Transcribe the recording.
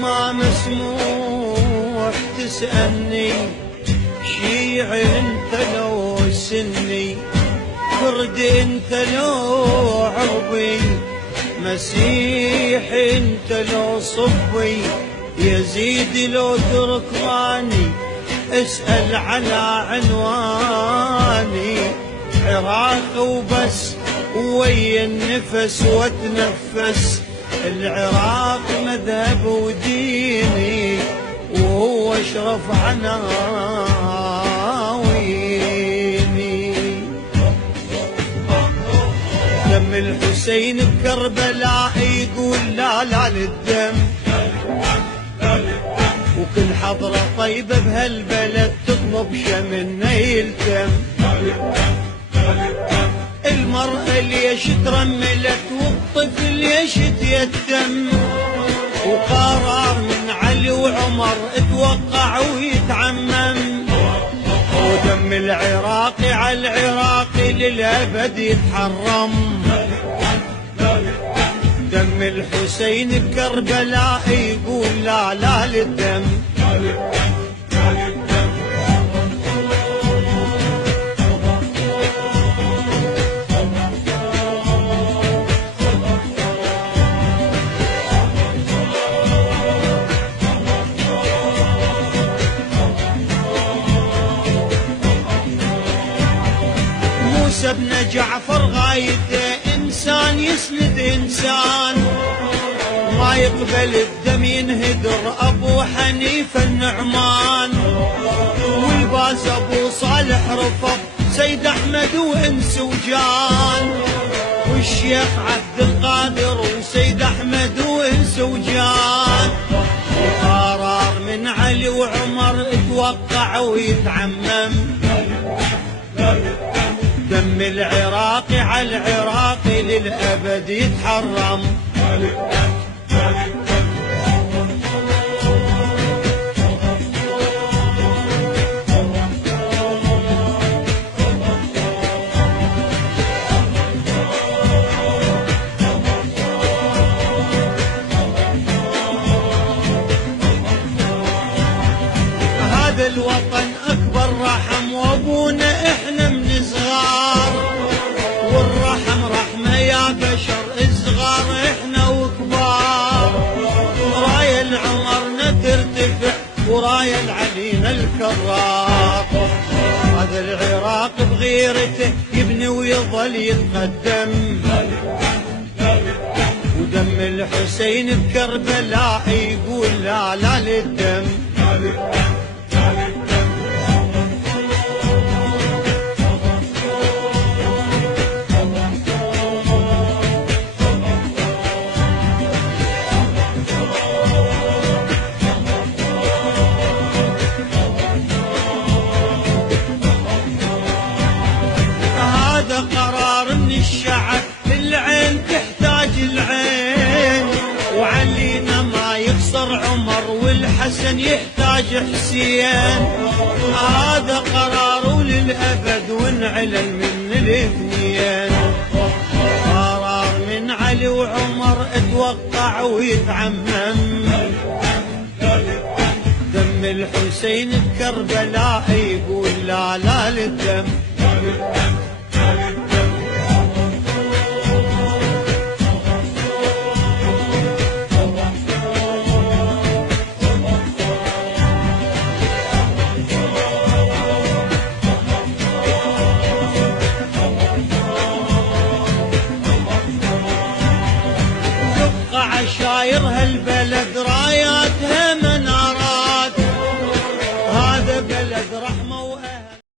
ما مسموح تسألني شيع انت لو سني، كرد انت لو عربي، مسيح انت لو صبي، يزيد لو تركماني، اسأل على عنواني، عراق وبس ويا النفس واتنفس، العراق مذهب وديني وهو اشرف عناويني. دم الحسين بكربلاء يقول لا لا للدم، وكل حضرة طيبة بهالبلد تطلب شمنا يلتم. المرأة ليش ترملت والطفل ليش تيتم، وقرار من علي وعمر اتوقع ويتعمم، ودم العراقي على العراقي للأبد يتحرم. دم الحسين بكربلاء يقول لا لا للدم. موسى بن جعفر غايته إنسان يسند إنسان، ما يقبل الدم ينهدر أبو حنيفة النعمان، والباز أبو صالح رفض سيد أحمد وإنس وجان، والشيخ عبد القادر وسيد أحمد وإنس وجان، وقرار من علي وعمر اتوقع ويتعمم. دم العراقي على العراقي للأبد يتحرم. هذا الوطن أكبر رحم وأبونا إحنا من صغار، والرحم رحمة يا بشر الصغار إحنا وكبار، راية لعمرنا ترتفع وراية لعلينا الكرار. هذا العراق بغيرته يبني ويظل يتقدم، ودم الحسين بكربلاء يقول لا لا للدم. قرار من الشعب العين تحتاج العين، وعلينا ما يخسر عمر والحسن يحتاج حسين، هذا قرار للأبد ونعلن من الاثنين. قرار من علي وعمر اتوقع ويتعمم. دم الحسين بكربلاء يقول لا لا للدم. عشاير هالبلد راية